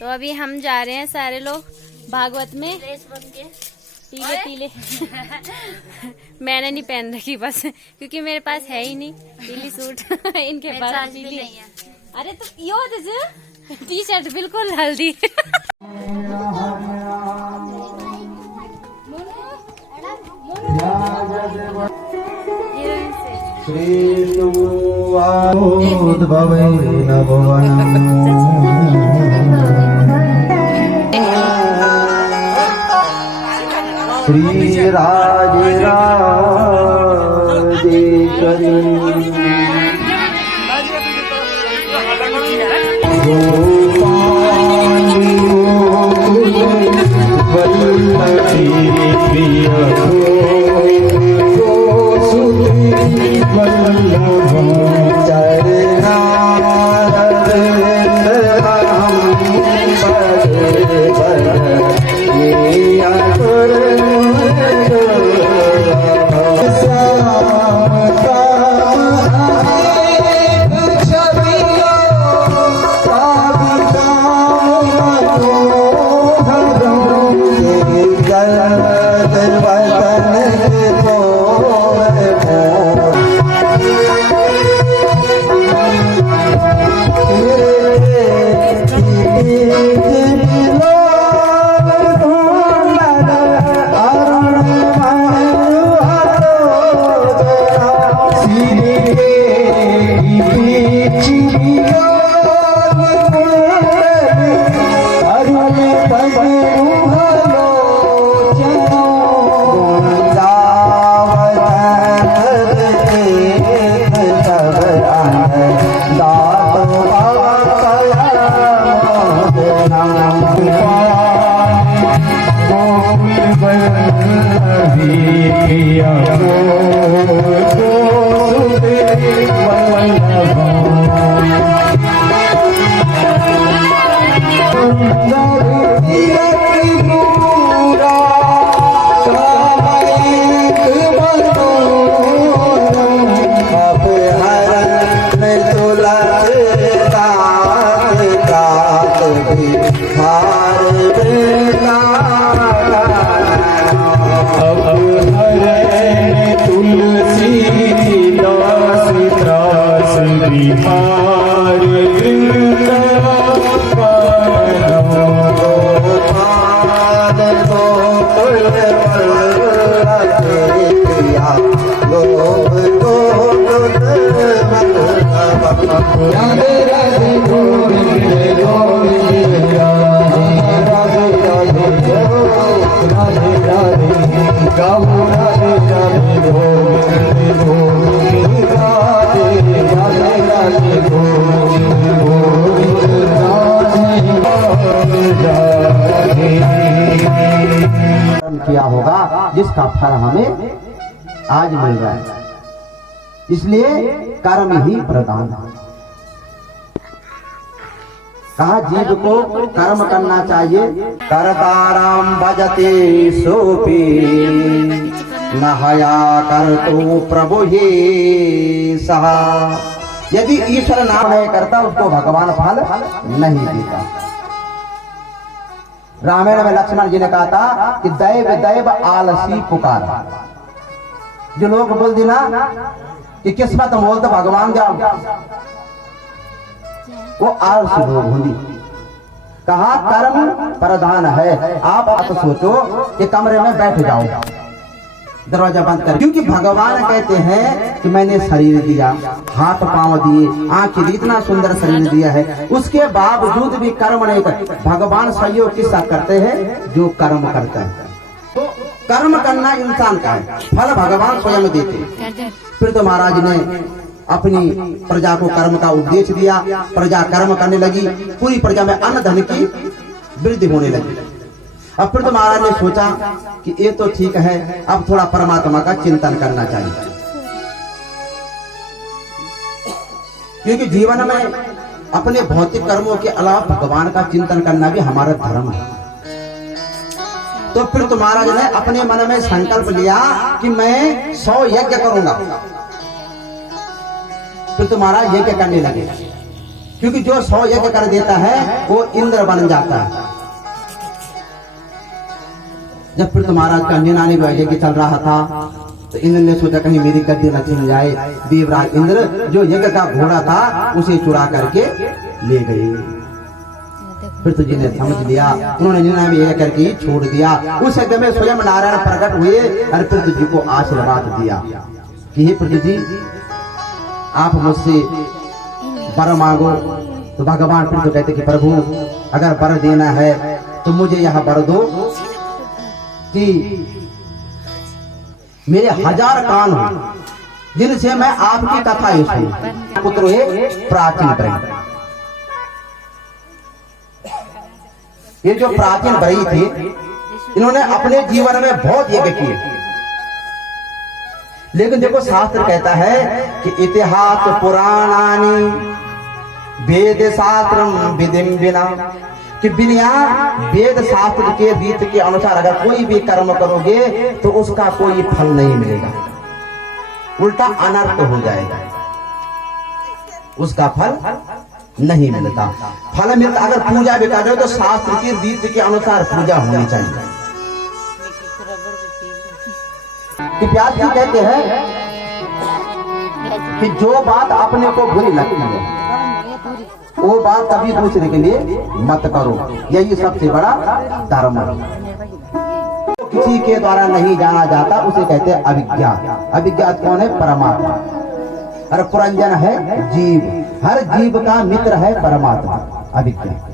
तो अभी हम जा रहे हैं सारे लोग भागवत में पीले पीले मैंने नहीं पहन रखी बस, क्योंकि मेरे पास है ही नहीं पीली सूट इनके पास पीली नहीं है। अरे तो यो टी शर्ट बिल्कुल हल्दी श्री राज राजेश्वरी किया होगा जिसका फल हमें आज मिल रहा है, इसलिए कर्म ही प्रधान है। कहा जीव को कर्म करना चाहिए। कर्ताराम भजते सोपी नहया कर तो प्रभु ही सहा। यदि ईश्वर नाम नहीं करता उसको भगवान फल नहीं देता। रामायण में लक्ष्मण जी ने कहा था कि दैव दैव आलसी पुकार। जो लोग बोल दी ना कि किस्मत मोल तो भगवान जाओ, वो आलसी लोग होंगी। कहा कर्म प्रधान है। आप सोचो कि कमरे में बैठ जाओ, दरवाजा बंद कर, क्योंकि भगवान कहते हैं कि मैंने शरीर दिया, हाथ पांव दिए, आंखें दी, इतना सुंदर शरीर दिया है, उसके बावजूद भी कर्म नहीं कर। भगवान सहयोग किसका करते हैं? जो कर्म करता है। तो कर्म करना इंसान का है, फल भगवान स्वयं देते। फिर तो महाराज ने अपनी प्रजा को कर्म का उपदेश दिया, प्रजा कर्म करने लगी, पूरी प्रजा में अन्न धन की वृद्धि होने लगी। अब फिर तो महाराज ने सोचा कि ये तो ठीक है, अब थोड़ा परमात्मा का चिंतन करना चाहिए, क्योंकि जीवन में अपने भौतिक कर्मों के अलावा भगवान का चिंतन करना भी हमारा धर्म है। तो फिर तो महाराज ने अपने मन में संकल्प लिया कि मैं 100 यज्ञ करूंगा। फिर तो महाराज यज्ञ करने लगे। क्योंकि जो 100 यज्ञ कर देता है वो इंद्र बन जाता है। जब पृथ्वी महाराज का 99वां यज्ञ चल रहा था तो इंद्र ने सोचा कहीं मेरी गद्दी न छीन जाए। देवराज इंद्र जो यज्ञ का घोड़ा था उसे चुरा करके ले गए। पृथ्वी जी ने समझ लिया, उन्होंने 99वें यज्ञ करके ही छोड़ दिया। उस यज्ञ में स्वयं नारायण प्रकट हुए और पृथ्वी जी को आशीर्वाद दिया कि हे पृथ्वी जी, आप मुझसे वर मांगो। तो भगवान पृथ्वी कहते कि प्रभु अगर वर देना है तो मुझे यह वर दो कि मेरे 1000 कान हो जिनसे मैं आपकी कथा ही सुनूं। पुत्र है प्राचीन ब्रह्म। ये जो प्राचीन ब्रह्म थे इन्होंने अपने जीवन में बहुत यज्ञ किए, लेकिन देखो शास्त्र कहता है कि इतिहास पुराणानि वेद शास्त्र विधिम बिना, कि बिना वेद शास्त्र के रीत के अनुसार अगर कोई भी कर्म करोगे तो उसका कोई फल नहीं मिलेगा, उल्टा अनर्थ हो जाएगा, उसका फल नहीं मिलता। फल मिलता अगर पूजा भी कर रहे हो तो शास्त्र की रीत के अनुसार पूजा होनी चाहिए। कि व्यास जी कहते हैं कि जो बात अपने को बुरी लगती है वो बात कभी दूसरे के लिए मत करो, यही सबसे बड़ा धर्म है। किसी के द्वारा नहीं जाना जाता उसे कहते हैं अविज्ञात। अविज्ञात कौन है? परमात्मा। और पुरंजन है जीव, हर जीव का मित्र है परमात्मा अविज्ञात।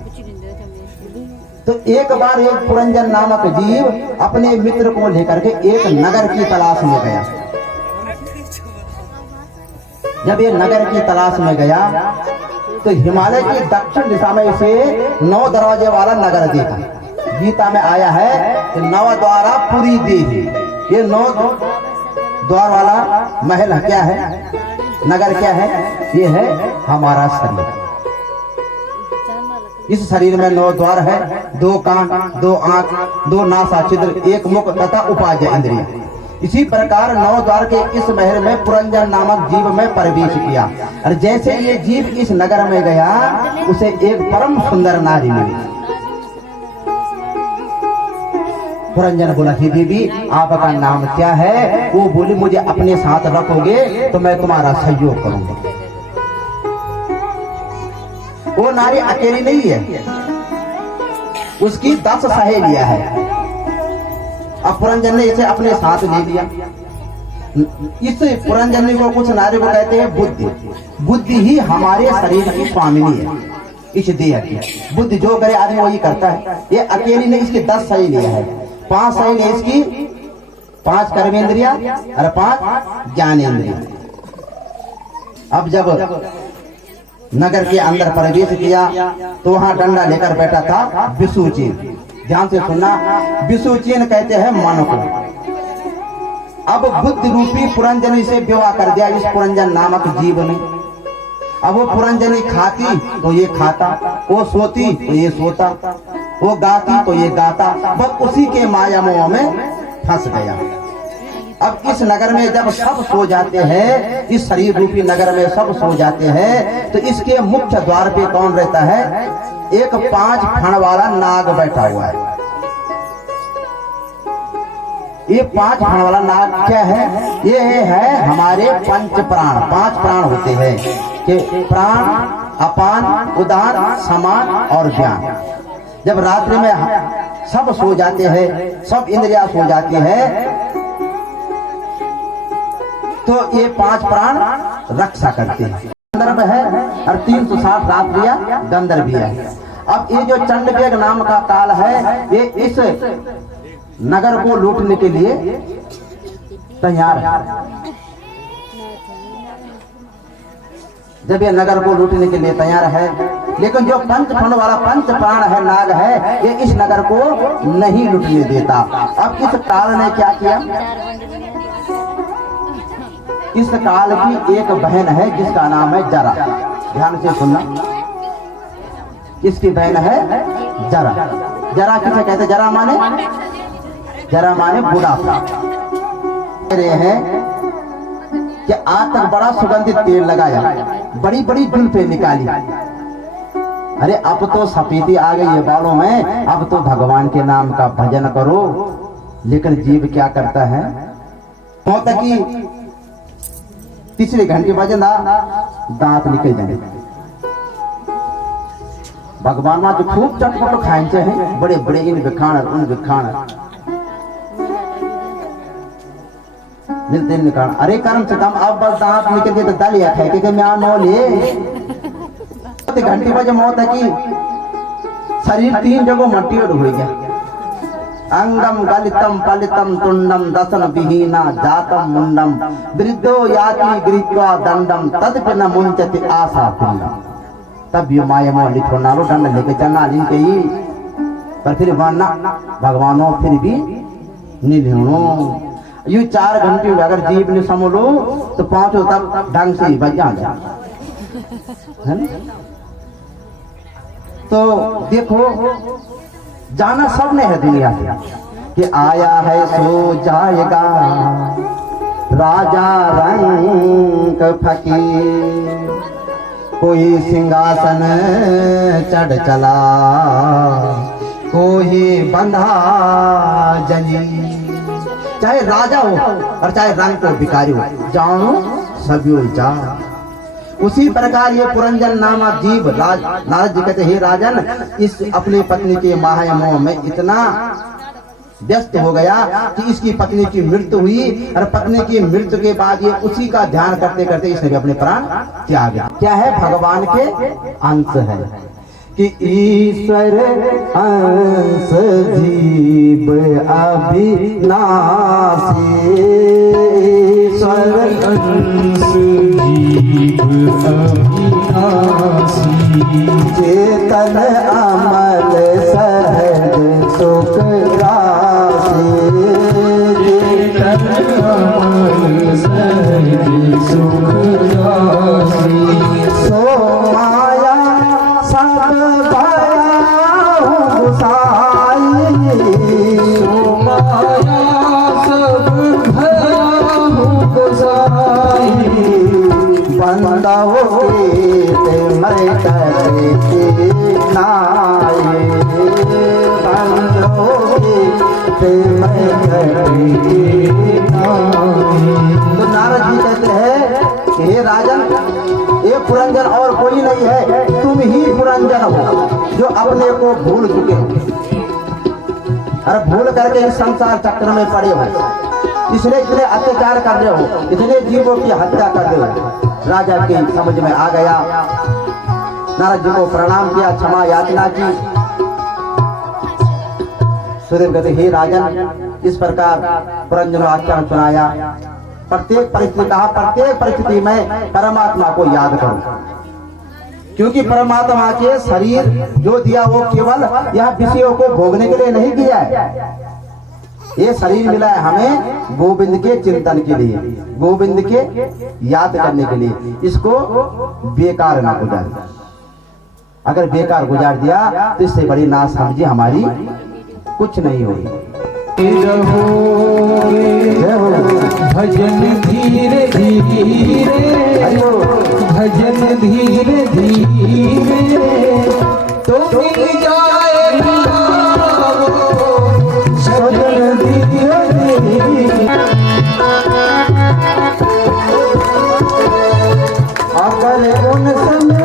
तो एक बार एक पुरंजन नामक जीव अपने मित्र को लेकर के एक नगर की तलाश में गया। जब ये नगर की तलाश में गया तो हिमालय की दक्षिण दिशा में इसे 9 दरवाजे वाला नगर देखा। गीता में आया है कि 9 द्वारा पुरी देही। ये 9 द्वार वाला महल क्या है? नगर क्या है? ये है हमारा शरीर। इस शरीर में 9 द्वार है, 2 कान, 2 आंख, 2 नासा छिद्र, 1 मुख तथा उपाज्य इंद्रिय। इसी प्रकार 9 द्वार के इस महल में पुरंजन नामक जीव में प्रवेश किया। और जैसे ये जीव इस नगर में गया उसे एक परम सुंदर नारी मिली। पुरंजन बोला कि देवी आपका नाम क्या है? वो बोली मुझे अपने साथ रखोगे तो मैं तुम्हारा सहयोग करूंगा। वो नारी अकेली नहीं है, उसकी 10 सहेलियां है। अब पुरंजन ने इसे अपने साथ ले लिया। इस पुरंजन को कुछ नारी को कहते हैं बुद्धि। बुद्धि ही हमारे शरीर की स्वामिनी है, इस देह की। बुद्धि जो करे आदमी वही करता है। ये अकेली नहीं, इसकी 10 सहेलियां है। 5 सहेलियां इसकी, 5 कर्मेंद्रिया और 5 ज्ञानेंद्रिया। अब जब नगर के अंदर प्रवेश किया तो वहां डंडा लेकर बैठा था विशुचीन। ध्यान से सुनना, विशुचीन कहते हैं मन को। अब बुद्धि रूपी पुरंजनी से विवाह कर दिया इस पुरंजन नामक जीव ने। अब वो पुरंजनी खाती तो ये खाता, वो सोती तो ये सोता, वो गाती तो ये गाता, बस उसी के माया मोह में फंस गया। अब इस नगर में जब सब सो जाते हैं, इस शरीर रूपी नगर में सब सो जाते हैं, तो इसके मुख्य द्वार पे कौन रहता है? एक 5 फण वाला नाग बैठा हुआ है। ये 5 फण वाला नाग क्या है? ये है हमारे 5 प्राण। 5 प्राण होते हैं कि प्राण, अपान, उदान, समान और ज्ञान। जब रात्रि में सब सो जाते हैं, सब इंद्रियां सो जाती है, तो ये 5 प्राण रक्षा करते हैं। गंधर्व है और 360 रात्रियां गंधर्व है। अब ये जो चंडवेग नाम का काल है, ये इस नगर को लूटने के लिए तैयार है। जब ये नगर को लूटने के लिए तैयार है, लेकिन जो 5 फण वाला 5 प्राण है, नाग है, ये इस नगर को नहीं लूटने देता। अब इस काल ने क्या किया? इस काल की एक बहन है जिसका नाम है जरा। ध्यान से सुनना, इसकी बहन है जरा। जरा किसे कहते? जरा माने बुढ़ापा। कह रहे हैं कि आज तक बड़ा सुगंधित तेल लगाया, बड़ी बड़ी जुल्फे निकाली, अरे अब तो सफेदी आ गई है बालों में, अब तो भगवान के नाम का भजन करो। लेकिन जीव क्या करता है, तक कि तीसरे घंटे बजे ना दांत निकल जाए। भगवान वहां जो खूब चटपट खाए हैं, बड़े बड़े इन विखाण उन विखाण दिन निकाल। अरे कर्म से कम अब बस दांत निकल के तो दलिया खाए के मैं नौले घंटी बजे मौत है कि शरीर 3 जगह मट्टी हो गया। अंगम गलितम पलितम तुंडम दसन विहीना जातम मुंडम वृद्धो याति गृहीत्वा दंडम तदपि न मुंचति आशा पिंडम। तब ये माया मोह छोड़ना लो, दंड लेके चलना लिन के ही, पर फिर वरना भगवानों फिर भी निधनो। यू 4 घंटे अगर जीव ने समझो तो 5 तक ढंग से बच जाए, है ना। तो देखो जाना सबने है दुनिया से कि आया है सो जाएगा राजा रंग फकीर, कोई सिंहासन चढ़ चला कोई बंधा जंजीर। चाहे राजा हो और चाहे रंग को भिखारी हो, जानो सभी जा। उसी प्रकार ये पुरंजन नामा जीव नारद जी कहते हे राजन, इस अपनी पत्नी के माया मोह में इतना व्यस्त हो गया कि इसकी पत्नी की मृत्यु हुई, और पत्नी की मृत्यु के बाद ये उसी का ध्यान करते करते इसने भी अपने प्राण त्याग दिया। क्या है, भगवान के अंश है कि ईश्वर अंश जीव अविनाशी, ईश्वर अंश जीव अविनाशी, चेतन अमल सहज सुख राशि, चेतन अमल सहज सुख राशि, सो माया सब भया गुसाई, सो माया सब भया गुसाई, बंदो के मर करके नाये, बंदो के मर करके नाये। तो नारद जी कहते हैं कि हे राजन, ये पुरंजन और कोई नहीं है, तुम ही पुरंजन हो जो अपने को भूल चुके हो, और भूल करके इस संसार चक्र में पड़े हो, इसलिए इतने अत्याचार कर रहे हो, इतने जीवों की हत्या कर रहे हो। राजा की समझ में आ गया, नारद जी को प्रणाम किया, क्षमा याचना की। सुदेव कहते हे राजन, इस प्रकार पुरंजन आख्यान सुनाया। प्रत्येक परिस्थिति कहा, प्रत्येक परिस्थिति में परमात्मा को याद करो, क्योंकि परमात्मा के शरीर जो दिया वो केवल यह विषयों को भोगने के लिए नहीं दिया है। ये शरीर मिला है हमें गोविंद के चिंतन के लिए, गोविंद के याद करने के लिए। इसको बेकार ना गुजार, अगर बेकार गुजार दिया तो इससे बड़ी नासमझी हमारी कुछ नहीं होगी। भजन धीरे धीरे, भजन धीरे धीरे तो मिल जाएगा, भजन धीरे धीरे। अगर उन समय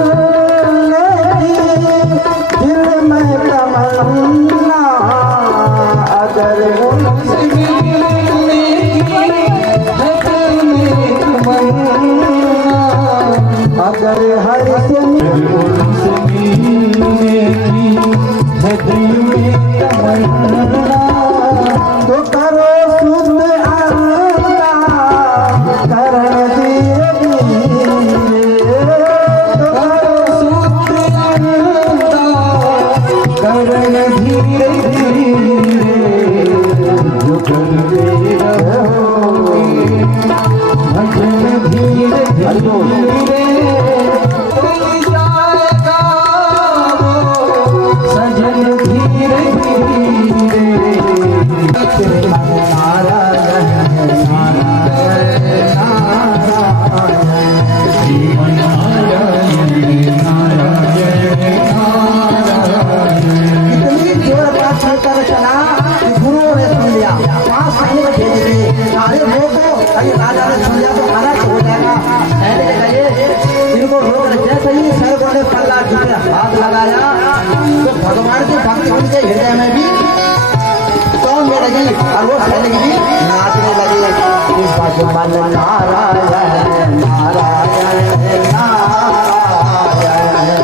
दिल में तमन्ना, अगर उन अगर हर से मिलने की है दिल में तमन्ना, तो करो शुद्ध अंता करण धीरे धीरे, तो करो शुद्ध अंता करण धीरे धीरे, जो करते रहो भजन धीरे धीरे। नारायण नारायण नारायण नारायण। लेकर चला कि गुरुओं ने सुन लिया, 5 सैनिक भेज दिए, अरे रोको, अरे राजा ने सुन लिया तो अनर्थ हो जाएगा। सैनिक कहे इनको रोक रहे। जैसे ही सैनिकों ने पल्ला पे हाथ लगाया तो भगवान की भक्ति उनके हृदय में भी तोड़ने लगी और वो सैनिक भी नाचने लगे। भगवान नारायण नारायण नारायण नाचने लगे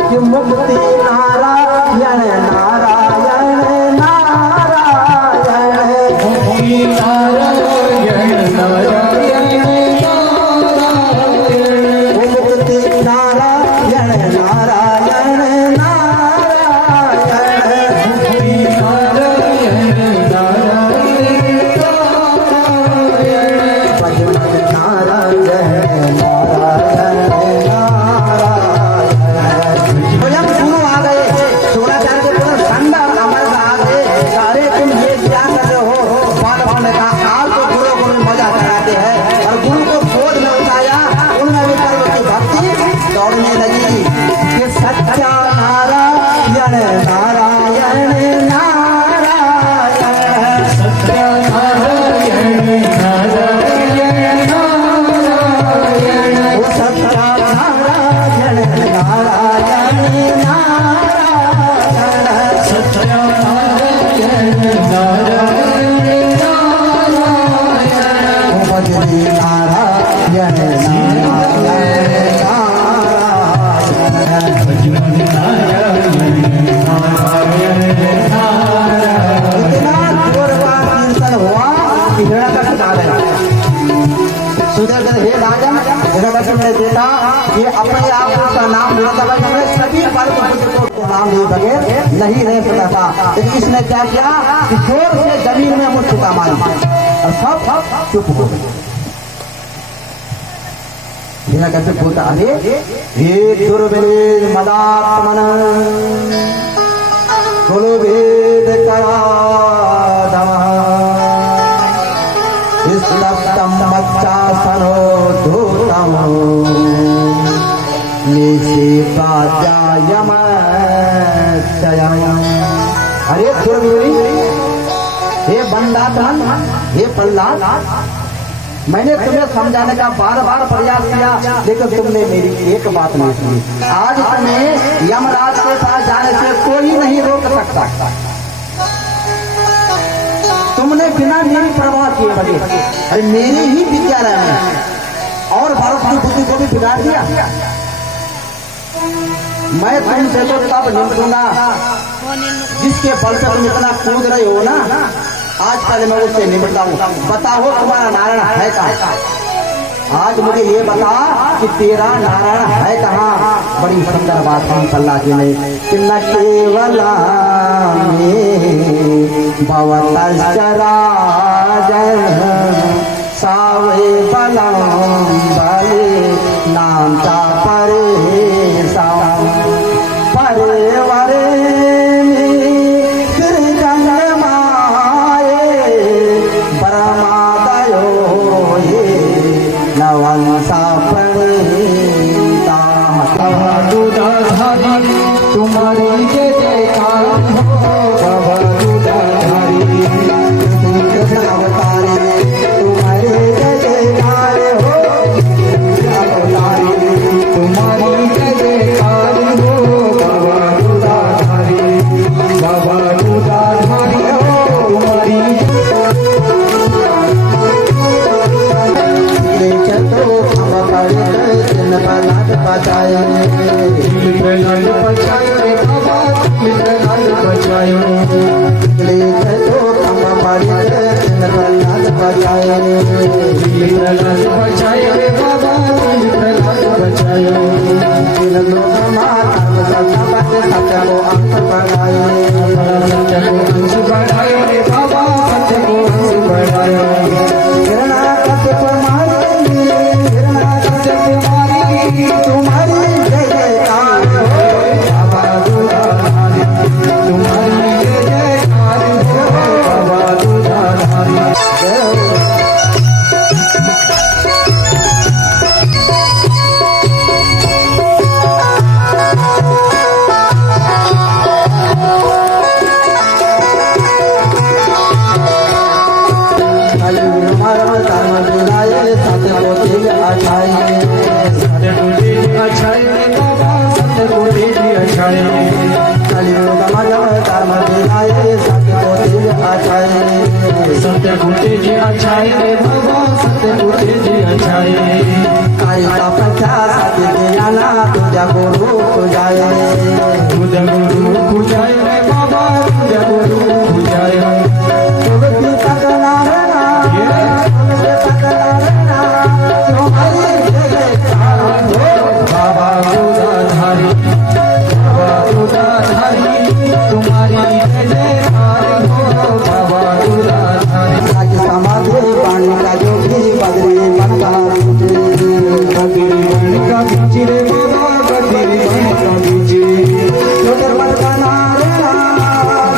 कि मुक्ति नारायण नारायण नारायण मुक्ति नारायण नारायण मुक्ति नारायण नारायण नारायण मुक्ति नारायण नारायण दौड़ने लगी कि सच्चा नारायण नारायण नारायण सच्चा नारायण नारायण नारायण वो सच्चा नारायण नारायण नारायण सच्चा नारायण नारायण नारायण बदली नारायण सुदर्शन हे राजन हिरण्यकश्यप ने देखा ये अपने आप उसका नाम लेता था, सभी वर्ग को नाम लिए बगैर नहीं रह सकता था। लेकिन इसने क्या किया कि जोर से जमीन में मुट्ठा मारी और सब चुप हो गए। हिरण्यकश्यप बोलता अरे हे दुर्वेद मदात्मन कुल वेद मच्चासनो धूतम अरे दुर्वीरी हे बंदात्मन हे प्रहलाद, मैंने तुम्हें समझाने का बार बार प्रयास किया लेकिन तुमने मेरी एक बात नहीं सुनी। आज तुम्हें यमराज के पास जाने से कोई नहीं रोक सकता। तुमने बिना मेरी परवाह किए बगैर अरे मेरी ही विद्यालय में और भारत की बुद्धि को भी बिगाड़ दिया। मैं तुमसे तो तब निपटूंगा जिसके बल पे तुम इतना कूद रहे हो ना, आज पहले मैं उससे निपटता हूँ। बताओ तुम्हारा नारायण है कहाँ? आज मुझे ये बता कि तेरा नारायण है कहाँ? बड़ी सुंदर बात हम प्रहलाद जी ने कि न केवला भवतश्चराजन सावे बलम बले नाम चा परे साम परे वरे सृजन माये परमादयो ये नवंसा प्रणीता दुधाधारी तुम्हारी जय जयकार बचाए को अंश बढ़ाए, सत्य को अंश बढ़ाए रे बाबा, सत्य को अंश बढ़ाए। हिरण्याकश्यप मारी, हिरण्याकश्यप मारी, तुम्हारी जय जयकार हो बाबा दूधाधारी, तुम्हारी जय जयकार हो बाबा दूधाधारी। जय हो। सत्य को तेज अच्छाई रे बाबा, सत्य को तेज अच्छाई। सत्य को तेज अच्छाई रे बाबा, सत्य को तेज अच्छाई। तुझा गुरु तुझाए, तुझ गुरु पूजाए रे बाबा, तुझ गुरु पूजाए। तुझी पकड़ा रहना, तुझे पकड़ा रहना, तुम्हारी जय जयकार हो बाबा दूधाधारी, बाबा दूधाधारी, तुम्हारी जय जयकार हो बाबा दूधाधारी। आज समाधि पानी का जो भी बदरी बनता बदरी बन का बीच रे बाबा, बदरी बन का बीच। ज्योतिर्मठ का नाम लेना,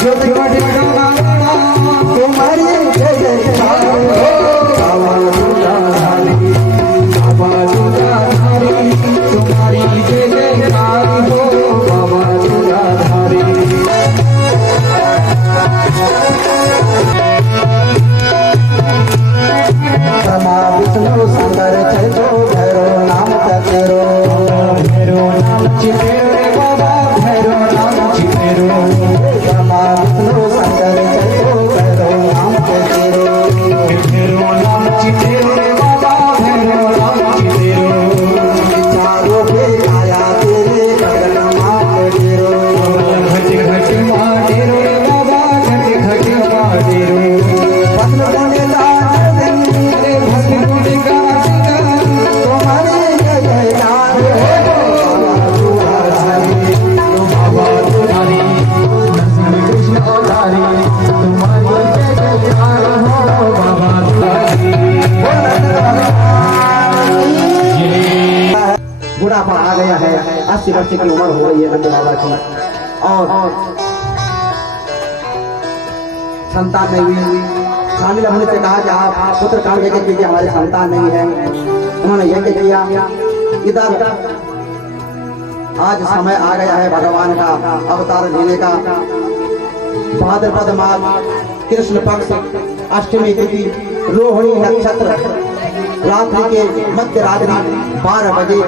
ज्योतिर्मठ का नाम लेना, तुम्हारी जय जयकार हो बाबा दूधाधारी, बाबा दूधाधारी, तुम्हारी जय जयकार हो बाबा दूधाधारी। ब्रह्मा विष्णु शंकर चैतो भैरव नाम तेरो, भैरो नाम चितेरो रे बाबा, भैरो नाम चितेरो। ब्रह्मा विष्णु शंकर चैतो भैरव नाम तेरो, भैरो नाम चितेरो रे बाबा, भैरो नाम चितेरो। चारों पे आया तेरे बदन नाम तेरो, घट घट माटेरो रे बाबा, घट घट माटेरो। भस्म गुण गान रे भस्म गुण गान, तुम्हारी जय जयकार हो बाबा दूधाधारी, नरसिंह कृष्ण अवतारी, तुम्हारी जय जयकार हो बाबा दूधाधारी। बुढ़ापा आ गया है, 80 वर्ष की उम्र हो गई है नंद बाबा की, और संतान नहीं हुई। शामिल होने से कहा कि आप पुत्र काम यज्ञ कीजिए, हमारे संतान नहीं है। उन्होंने यज्ञ किया। इधर आज समय आ गया है भगवान का अवतार लेने का। भाद्रपद मास कृष्ण पक्ष अष्टमी तिथि रोहिणी नक्षत्र रात्रि के मध्य रात्रि 12 बजे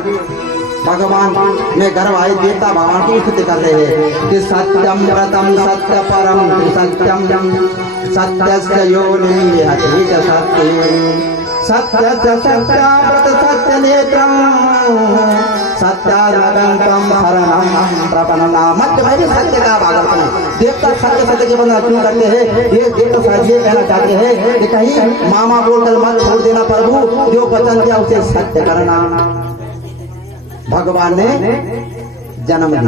भगवान में गर्भ आए देवता भगवान की स्तुति कर रहे हैं कि सत्यम व्रतम सत्य परम सत्यम सत्यस्य योनि हति च सत्यस्य सत्याव्रत सत्य नेत्रम सत्यागंतम शरणम प्रपन्नम। मध्य भाई सत्य का भागवत में देवता सत्य सत्य के बंधन क्यों करते हैं? ये देवता साहब ये कहना चाहते हैं कि कहीं मामा बोलकर मत छोड़ देना प्रभु, जो वचन दिया उसे सत्य करना। भगवान ने जन्म दिया,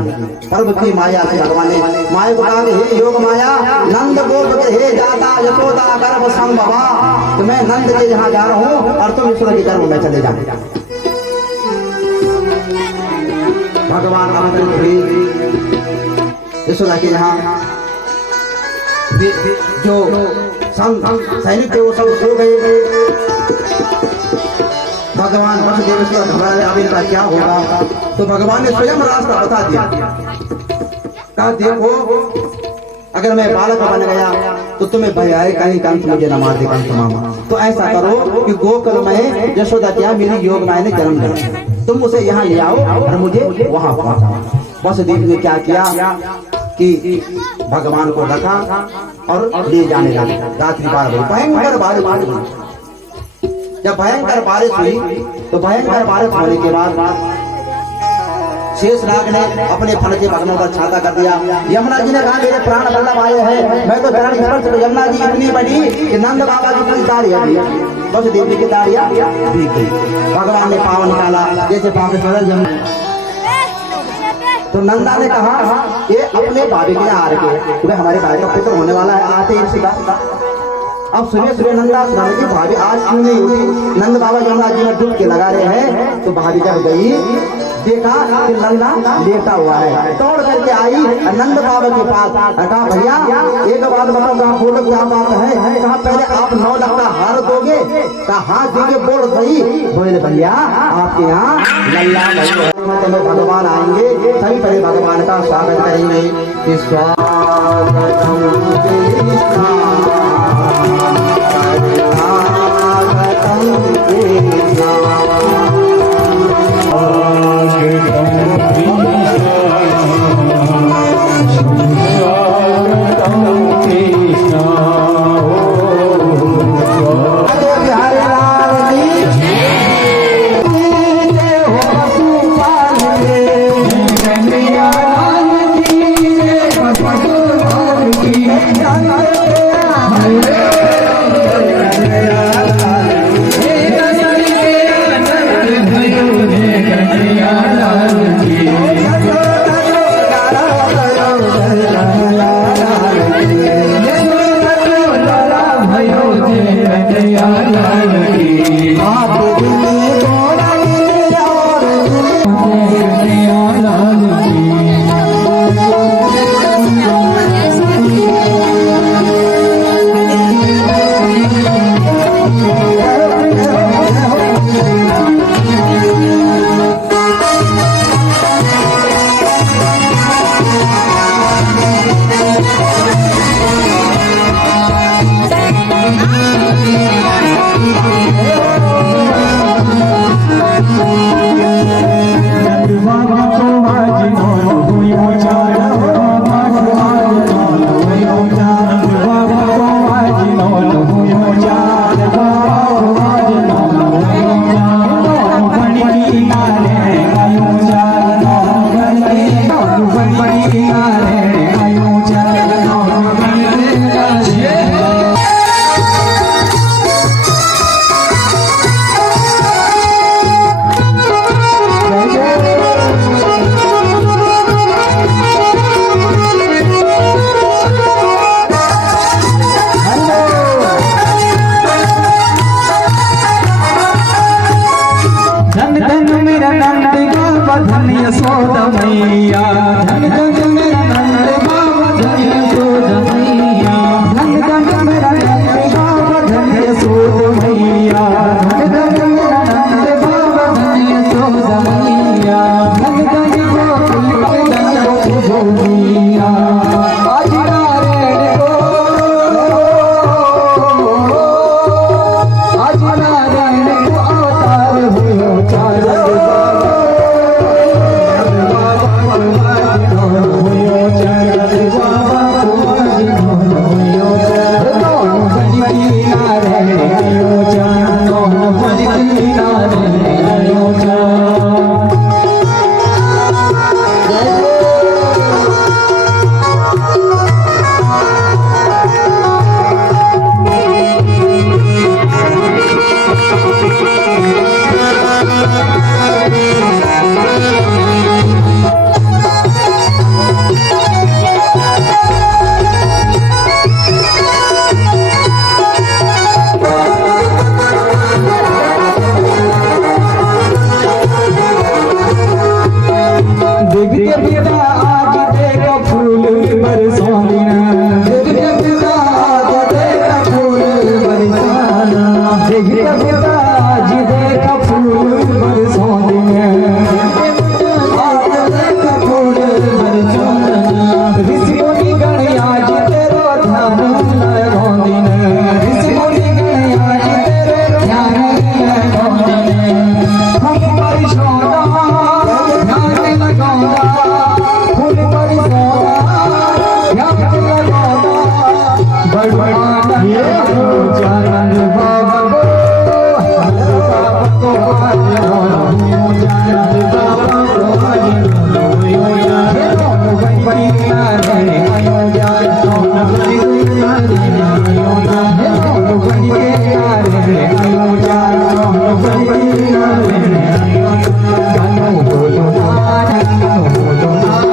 प्रभु की माया से भगवान ने माया को कहा हे योग माया नंद गोप के हे जाता यशोदा गर्भ संभवा, तो मैं नंद के यहाँ जा रहा हूँ और तुम ईश्वर के गर्भ में चले जाने। भगवान आमंत्रित हुए यशोदा के यहाँ। जो सैनिक थे वो सब सो गए। भगवान वसुदेव घबराए अब इनका क्या होगा, तो भगवान ने स्वयं रास्ता बता दिया। कहा देखो अगर मैं बालक बन गया तो तुम्हें भय आए कहीं कंस मुझे न मार दे कंस मामा। तो ऐसा करो कि गोकुल में यशोदा क्या मेरी योग माया ने जन्म दिया, तुम उसे यहाँ ले आओ और मुझे वहां पहुंचाओ। वसुदेव ने क्या किया कि भगवान को रखा और ले जाने लगे। रात्रि 12 बजे भयंकर बारिश हुई। जब भयंकर बारिश हुई तो भयंकर बारिश होने के बाद शेषनाग ने अपने फल के भगनों पर छाता कर दिया। यमुना जी ने कहा मेरे प्राण वल्लभ आए हैं, मैं तो चरण स्पर्श करूं। यमुना जी इतनी बड़ी कि नंद बाबा की पूरी दाढ़ियां भीग, बस देवी की दाढ़ियां भीग गई। भगवान ने पाँव निकाला, जैसे पाँव के सरल यमुना तो नंदा ने कहा ये अपने भाभी के यहाँ आ रखे वे हमारे भाई का पुत्र होने वाला है, आते ही सीधा। अब सुनिए सुनिए नंदा सुनाने की भाभी आज क्यों नहीं उठी। नंद बाबा यमुना जी में डुबकी लगा रहे हैं। तो भाभी जब गई देखा कि नंदा लेटा हुआ है, दौड़ करके आई नंद बाबा के पास, कहा भैया एक बात बताओ, कहा बोलो क्या बात है। कहा पहले आप 9 लाख का हार दोगे। कहा हाथ देके बोल सही। बोले भैया आपके यहाँ लल्ला में भगवान आएंगे, सभी पहले भगवान का स्वागत करेंगे। धन यशोदा मैया, धन धन मेरा नंद बाबा, धन यशोदा मैया, धन धन मेरा नंद बाबा, धन यशोदा मैया, धन धन मेरा नंद बाबा, धन यशोदा मैया, धन धन गोपिया आज नारायण को अवतार हुए चार Jangan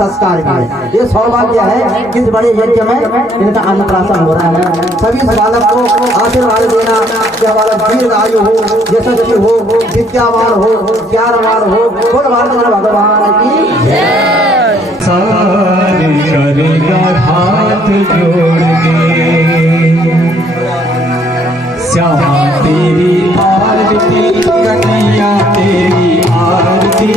संस्कार भी है। ये सौभाग्य है किस बड़े यज्ञ में इनका अन्नप्राशन हो रहा है। सभी इस बालक को आशीर्वाद देना कि हमारा दीर्घायु हो, यशस्वी हो, विद्यावान हो, ज्ञानवान हो। बोल भारत भगवान की सारे करेगा हाथ जोड़ के श्यामा तेरी आरती कन्हैया तेरी आरती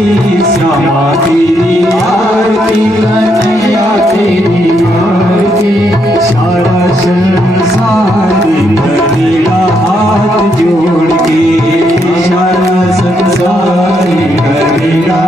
श्यामा तेरी आरती कन्हैया तेरी आरती सारा संसार करेगा हाथ जोड़ के सारा संसार करेगा